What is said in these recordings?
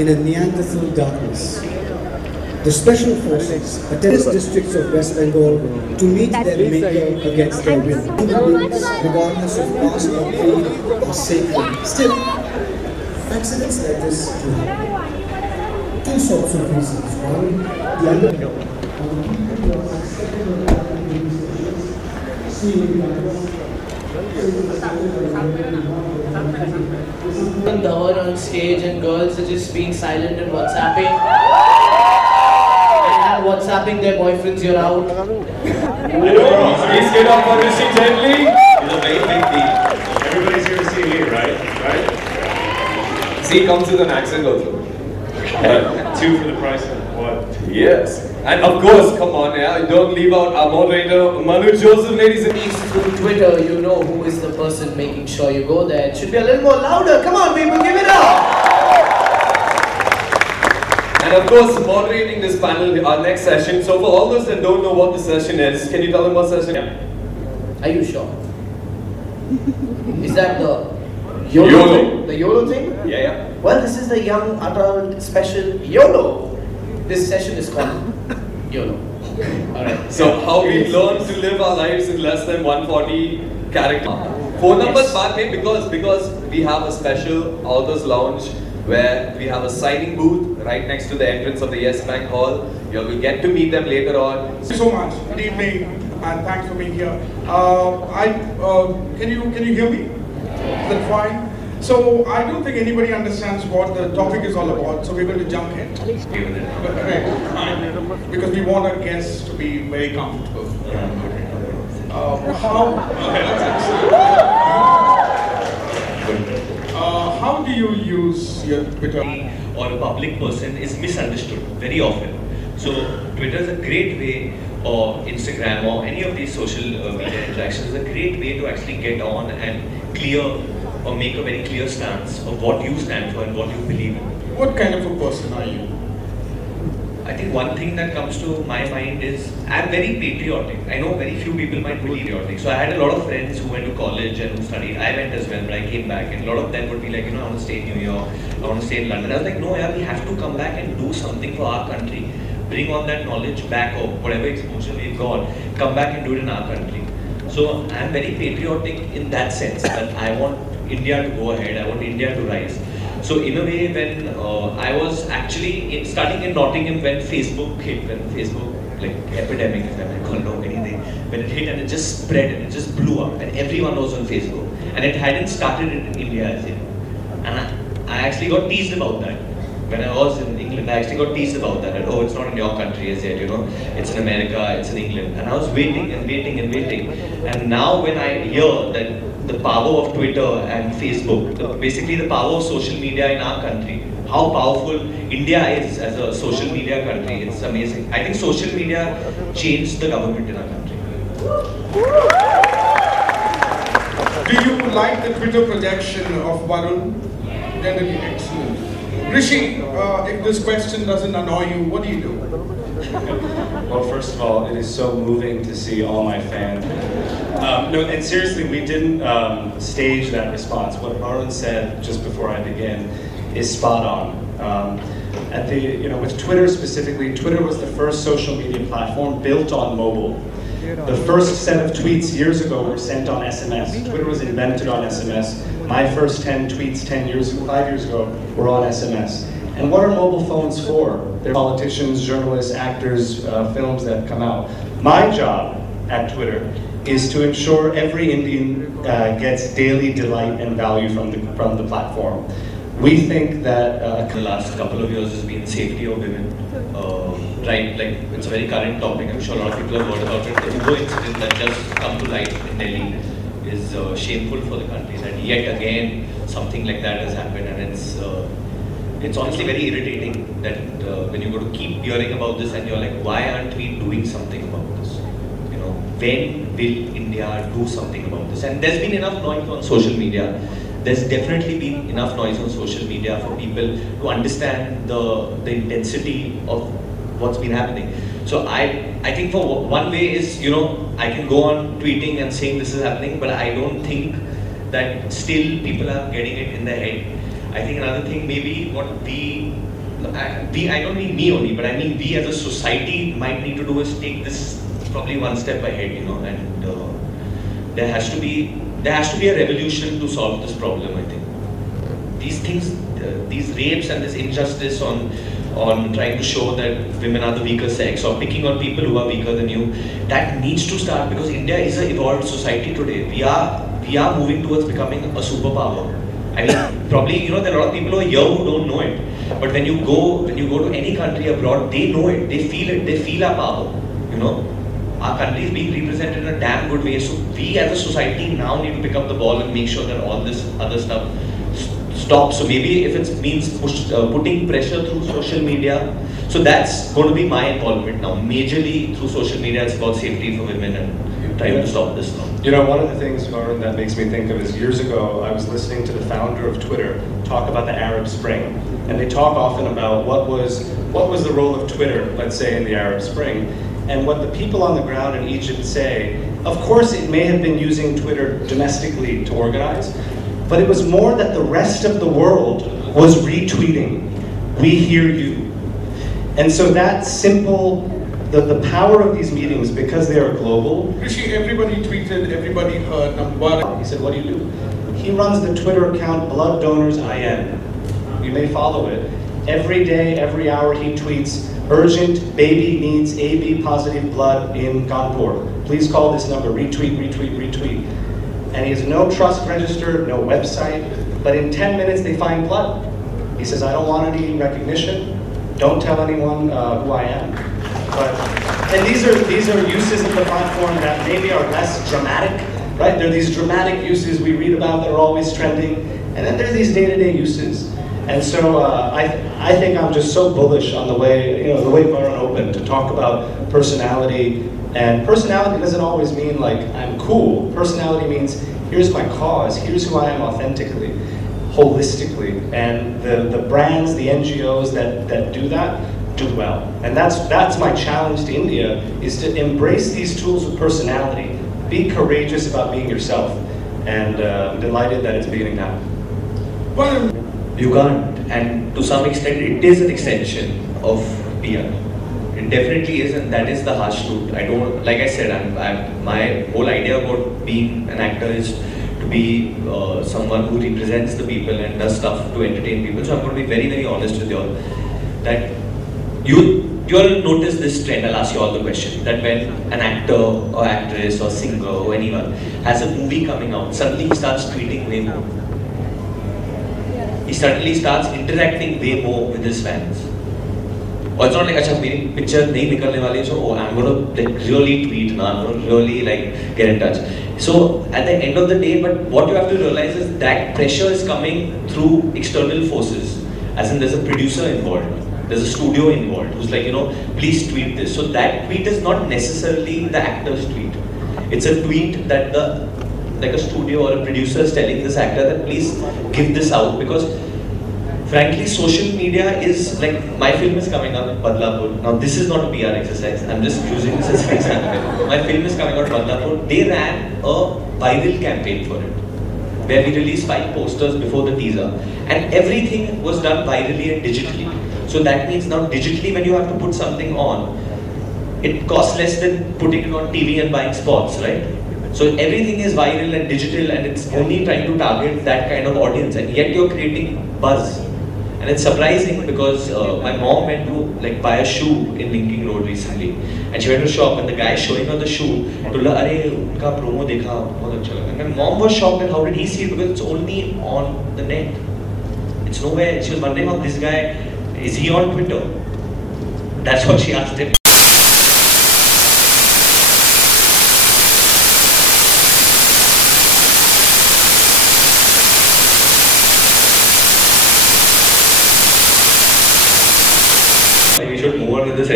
in a Neanderthal darkness. The special forces attacked districts of West Bengal to meet their maker against their will. Human beings, regardless of caste or creed, are sacred. Still, accidents like this do happen. Two sorts of reasons. One, the Dhavan on stage and girls are just being silent and WhatsApping. And WhatsApping their boyfriends, you're out. Please get up for Rishi gently. It's a very big deal. Everybody's here to see me, right? See, comes with an accent also. Two for the price of one. Yes. And of course, come on, yeah, don't leave out our moderator, Manu Joseph, ladies and gentlemen. Through Twitter, you know who is the person making sure you go there. It should be a little more louder. Come on, people, give it up! And of course, moderating this panel, our next session. So for all those that don't know what the session is, can you tell them what session? Yeah. Are you sure? Is that the YOLO thing? The YOLO thing? Yeah. Well, this is the Young Adult Special YOLO. This session is called YOLO. Alright. So how we learn to live our lives in less than 140 characters. Phone numbers back made because we have a special Authors Lounge where we have a signing booth right next to the entrance of the Yes Bank Hall. You will get to meet them later on. Thank you so much. Good evening and thanks for being here. Can you hear me? Is that fine? So I don't think anybody understands what the topic is all about, so we're going to jump in. Right, because we want our guests to be very comfortable. How do you use your Twitter? Or a public person is misunderstood very often. So Twitter is a great way, or Instagram or any of these social media interactions is a great way to actually get on and clear or make a very clear stance of what you stand for and what you believe in. What kind of a person are you? I think one thing that comes to my mind is I'm very patriotic. I know very few people might believe patriotic. So I had a lot of friends who went to college and who studied. I went as well, but I came back and a lot of them would be like, I want to stay in New York, I want to stay in London. I was like, no, yeah, we have to come back and do something for our country. Bring on that knowledge back, or whatever exposure we've got, come back and do it in our country. So I'm very patriotic in that sense, that I want India to go ahead, I want India to rise. So in a way, when I was actually studying in Nottingham when Facebook hit, when Facebook, like epidemic, if I may call it anything, when it hit and it just spread and it just blew up and everyone was on Facebook. And it hadn't started in India as yet. And I actually got teased about that. When I was in England, I actually got teased about that. Oh, it's not in your country as yet, it's in America, it's in England. And I was waiting and waiting and waiting. And now when I hear that the power of Twitter and Facebook, basically the power of social media in our country, how powerful India is as a social media country, it's amazing. I think social media changed the government in our country. Do you like the Twitter projection of Varun? Generally excellent. Rishi, if this question doesn't annoy you, what do you do? Well, first of all, it is so moving to see all my fans. No, and seriously, we didn't stage that response. What Varun said just before I begin is spot on. With Twitter specifically, Twitter was the first social media platform built on mobile. The first set of tweets years ago were sent on SMS. Twitter was invented on SMS. My first 10 tweets 5 years ago were on SMS. And what are mobile phones for? They're politicians, journalists, actors, films that come out. My job at Twitter is to ensure every Indian gets daily delight and value from the platform. We think that the last couple of years has been safety of women. Right, like it's a very current topic. I'm sure a lot of people have heard about it. The Uber incident that just come to light in Delhi is shameful for the country. That yet again something like that has happened, and it's honestly very irritating that when you go to keep hearing about this and you're like, why aren't we doing something about this? When will India do something about this? And there's been enough noise on social media. There's definitely been enough noise on social media for people to understand the intensity of what's been happening. So I think for one way is, I can go on tweeting and saying this is happening, but I don't think that still people are getting it in their head. I think another thing maybe what I don't mean me only, but I mean we as a society might need to do is take this probably one step ahead, you know, and there has to be a revolution to solve this problem. I think these things, these rapes and this injustice on trying to show that women are the weaker sex or picking on people who are weaker than you, that needs to start, because India is an evolved society today. We are moving towards becoming a superpower. I mean, probably, you know, there are a lot of people who are here who don't know it. But when you go to any country abroad, they know it, they feel our power, you know. Our country is being represented in a damn good way. So we as a society now need to pick up the ball and make sure that all this other stuff stops. So maybe if it means putting pressure through social media, so that's going to be my involvement now. Majorly through social media, it's about safety for women and trying to stop this now. You know, one of the things, Varun, that makes me think of is years ago, I was listening to the founder of Twitter talk about the Arab Spring. And they talk often about what was the role of Twitter, let's say, in the Arab Spring. And what the people on the ground in Egypt say, of course it may have been using Twitter domestically to organize, but it was more that the rest of the world was retweeting, "We hear you." And so that simple, the power of these meetings, because they are global. Rishi, everybody tweeted, everybody heard. He said, what do you do? He runs the Twitter account Blood Donors IN. You may follow it. Every day, every hour he tweets, "Urgent, baby needs AB positive blood in Kanpur. Please call this number," retweet, retweet, retweet. And he has no trust register, no website, but in 10 minutes they find blood. He says, "I don't want any recognition. Don't tell anyone who I am." And these are uses of the platform that maybe are less dramatic, right? There are these dramatic uses we read about that are always trending, and then there's these day-to-day uses. And so I think I'm just so bullish on the way, you know, the way Varun opened to talk about personality. And personality doesn't always mean like I'm cool. Personality means here's my cause, here's who I am authentically, holistically. And the brands, the NGOs that do that, do well. And that's my challenge to India, is to embrace these tools of personality. Be courageous about being yourself. And I'm delighted that it's beginning now. You can't, and to some extent it is an extension of PR. It definitely is, and that is the harsh truth. I don't, like I said, my whole idea about being an actor is to be someone who represents the people and does stuff to entertain people. So I'm going to be very, very honest with you all, that you'll notice this trend. I'll ask you all the question, that when an actor or actress or singer or anyone has a movie coming out, suddenly he starts tweeting way more. He suddenly starts interacting way more with his fans. Or it's not like, "Acha, meri picture nahi nikalne wali hai, so oh, I'm going to like really tweet now, I'm going to really like get in touch." So at the end of the day, but what you have to realize is that pressure is coming through external forces. As in, there's a producer involved, there's a studio involved who's like, you know, "Please tweet this." So that tweet is not necessarily the actor's tweet. It's a tweet that like a studio or a producer is telling this actor that please give this out, because frankly social media is like, my film is coming out, Badlapur. Now this is not a PR exercise, I'm just using this as an example. My film is coming out, Badlapur. They ran a viral campaign for it, where we released 5 posters before the teaser, and everything was done virally and digitally. So that means now digitally when you have to put something on, it costs less than putting it on TV and buying spots, right? So everything is viral and digital, and it's only trying to target that kind of audience, and yet you're creating buzz. And it's surprising because my mom went to like buy a shoe in Linking Road recently, and she went to a shop, and the guy showing her the shoe told her, "Arey, unka promo dekha, bahut acha laga." And my mom was shocked that how did he see it, because it's only on the net. It's nowhere. She was wondering how this guy, is he on Twitter? That's what she asked him. We should move on with this.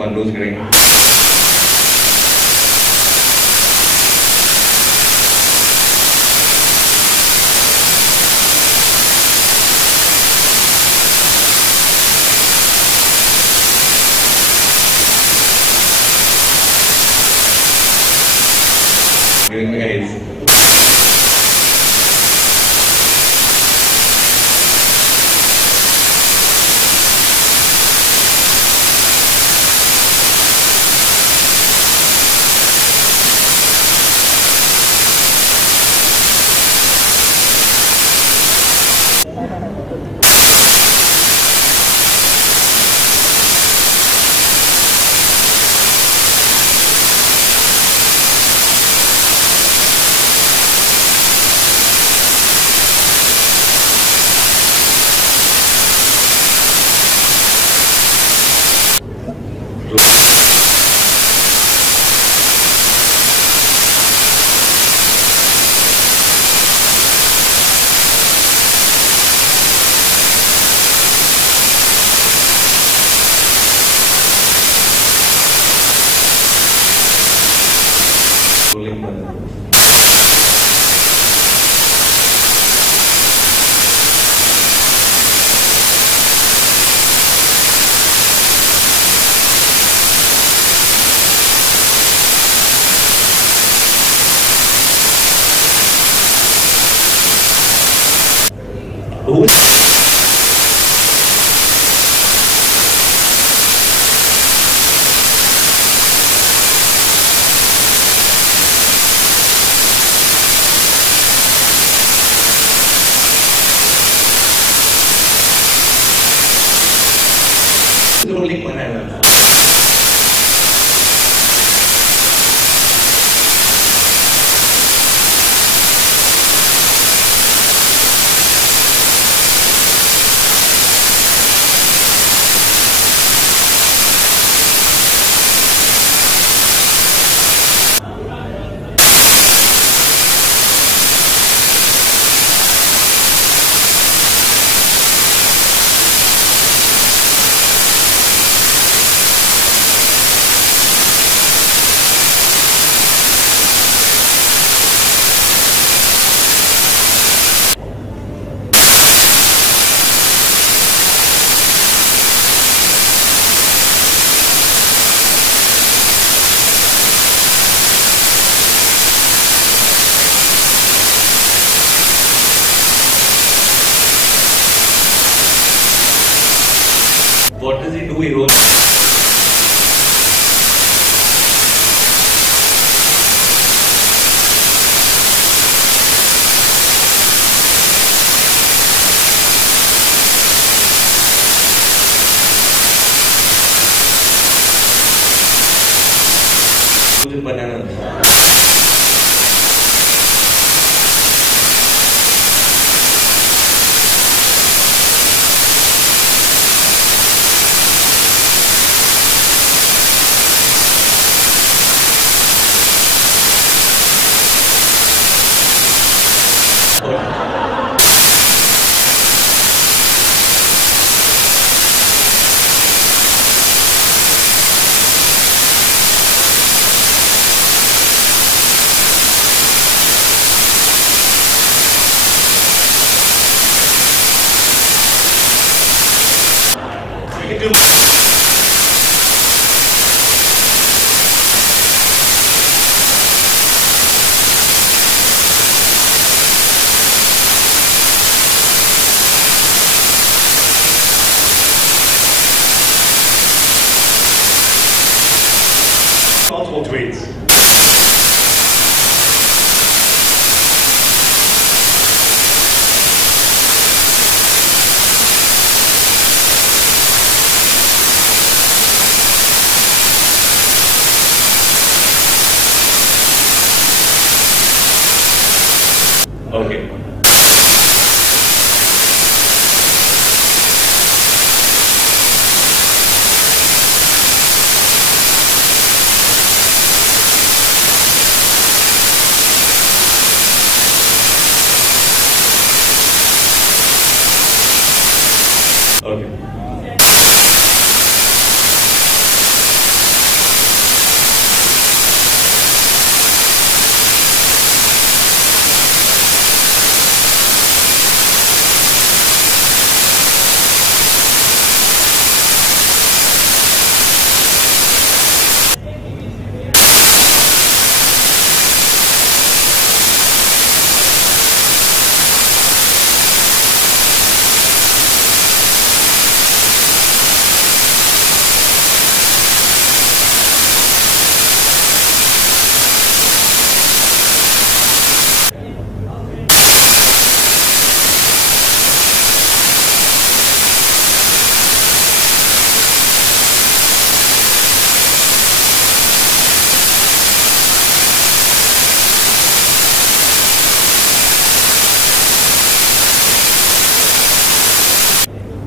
Manu's getting. Guys. Rolling banana. Rolling banana. What does he do? He rolls. Banana. Multiple tweets. Okay. Okay.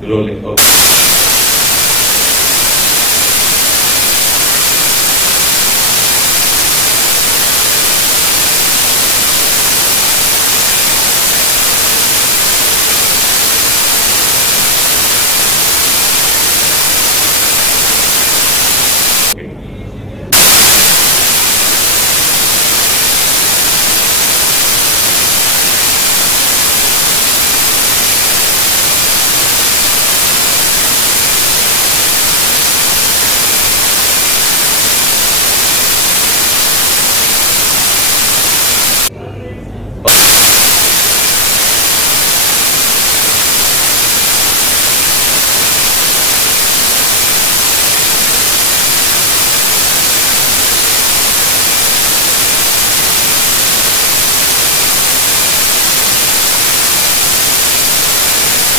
Rolling. Okay.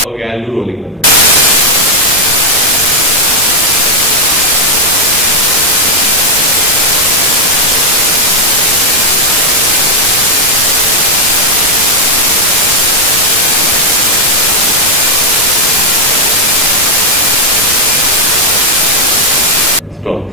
Okay, I'll do rolling then. Stop.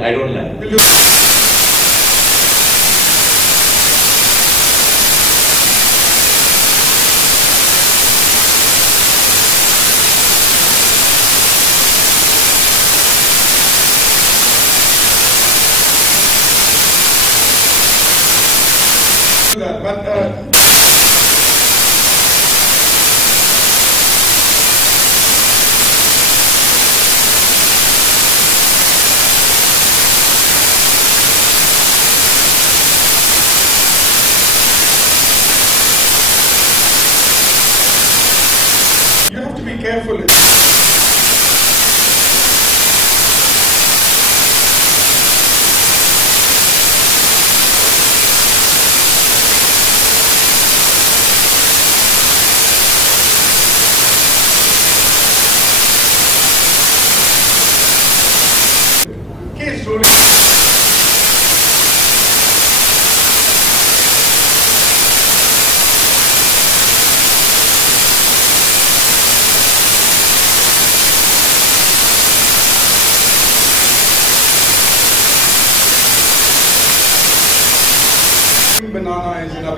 I don't like. That, but you have to be careful. Okay, slowly. Banana is in a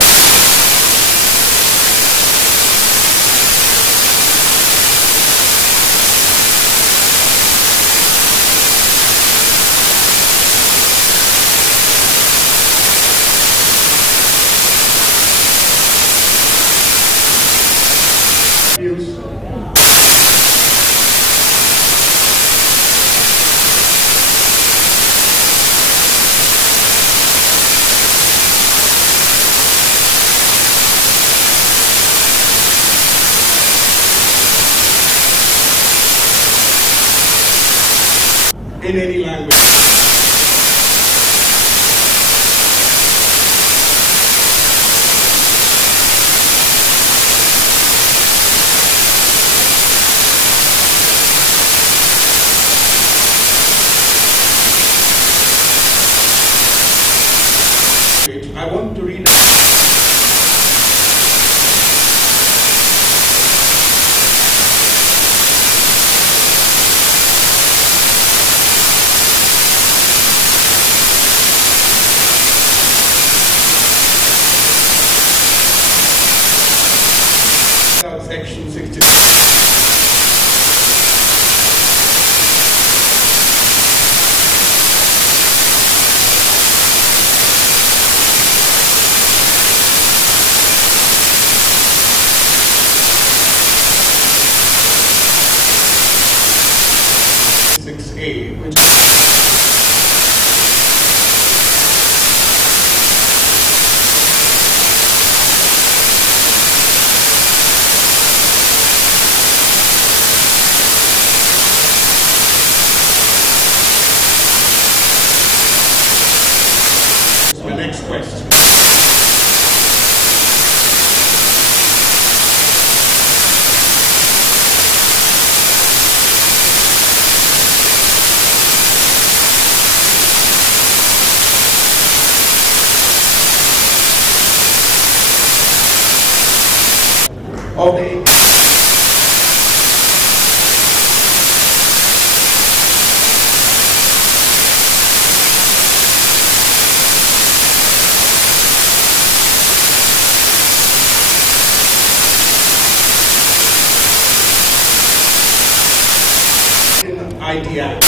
use. In any language. I want to read. of the idea.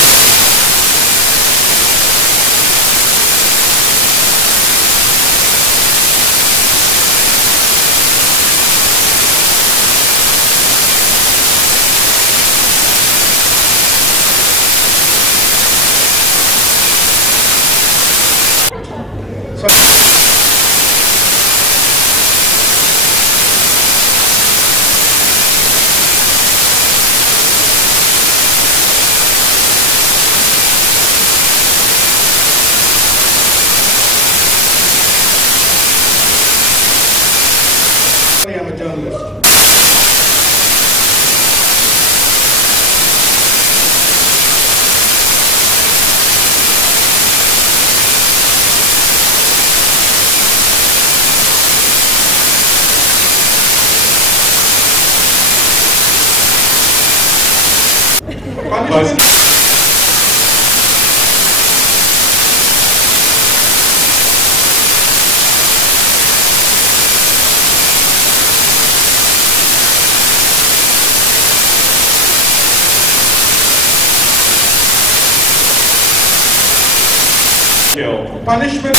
I'm a journalist. Punishment. Punishment.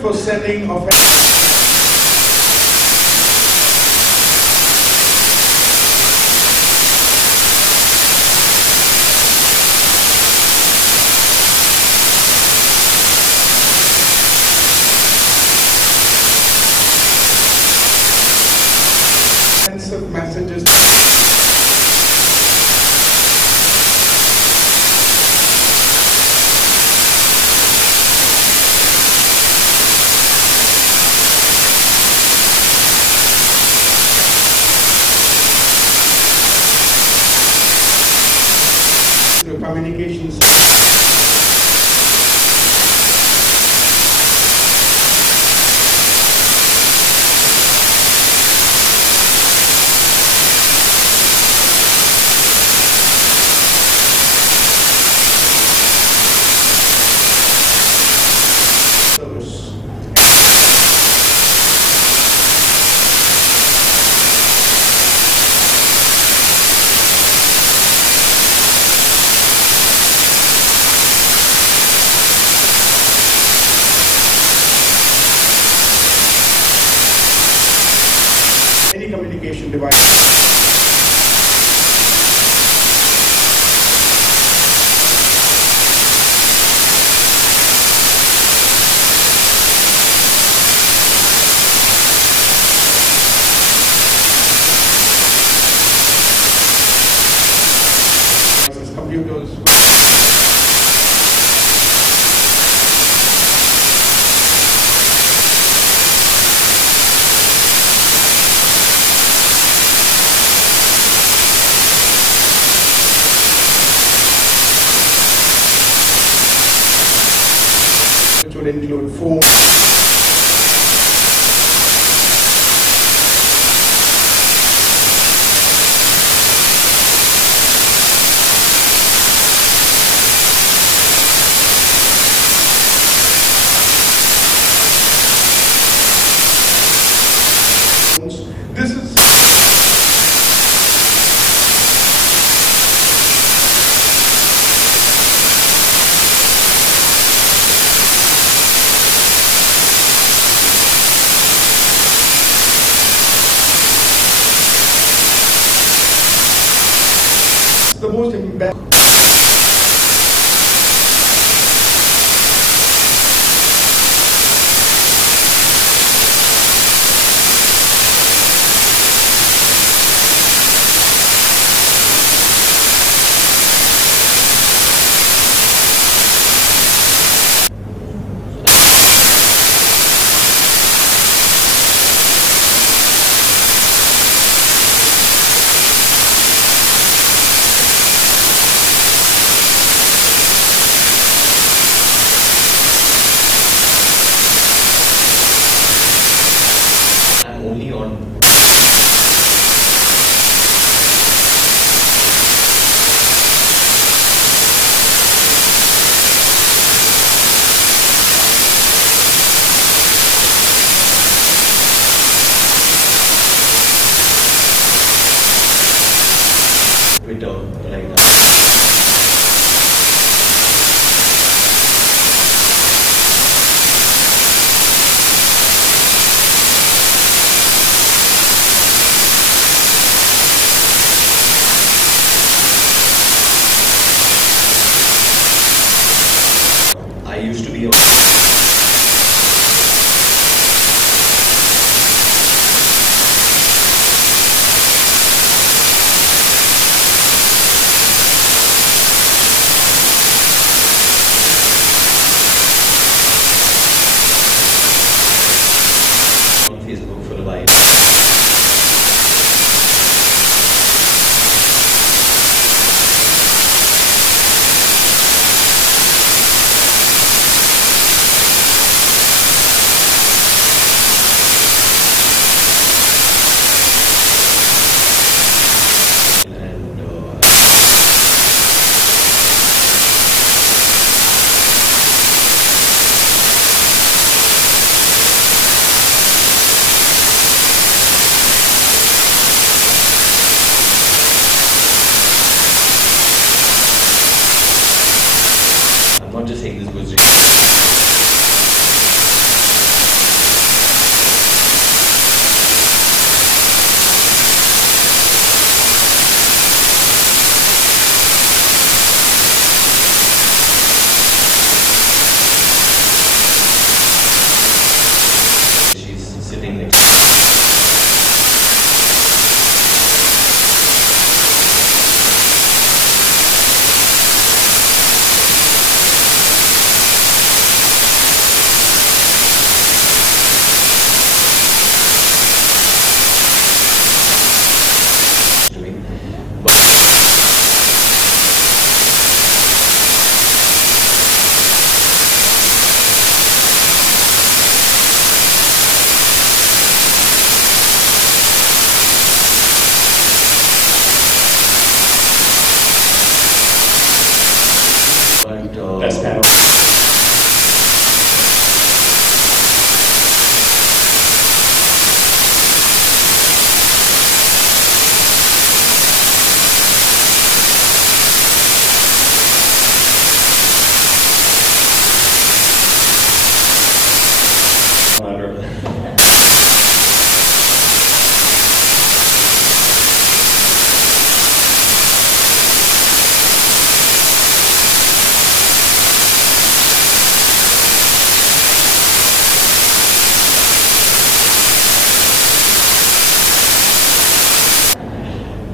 For sending of offensive messages. Communications. Any communication device. Computers. Which would include phone. This is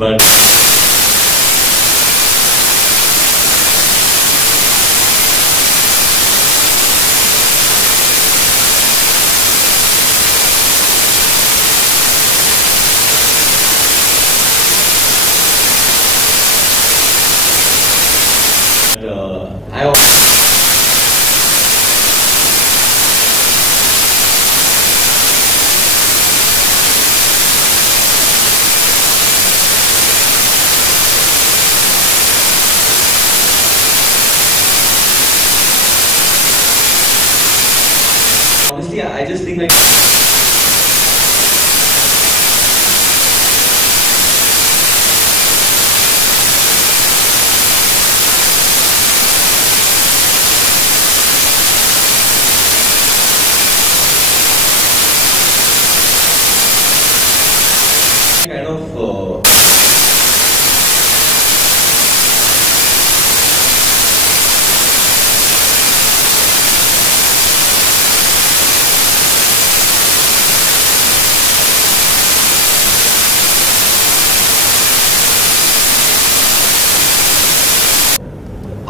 But honestly, I just think like. Kind of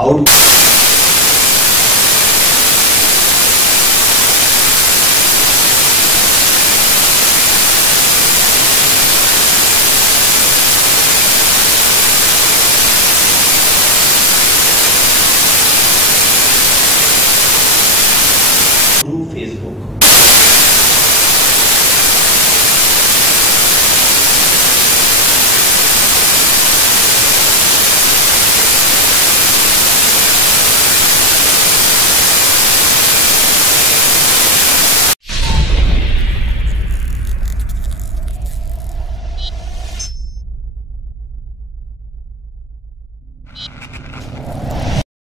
out.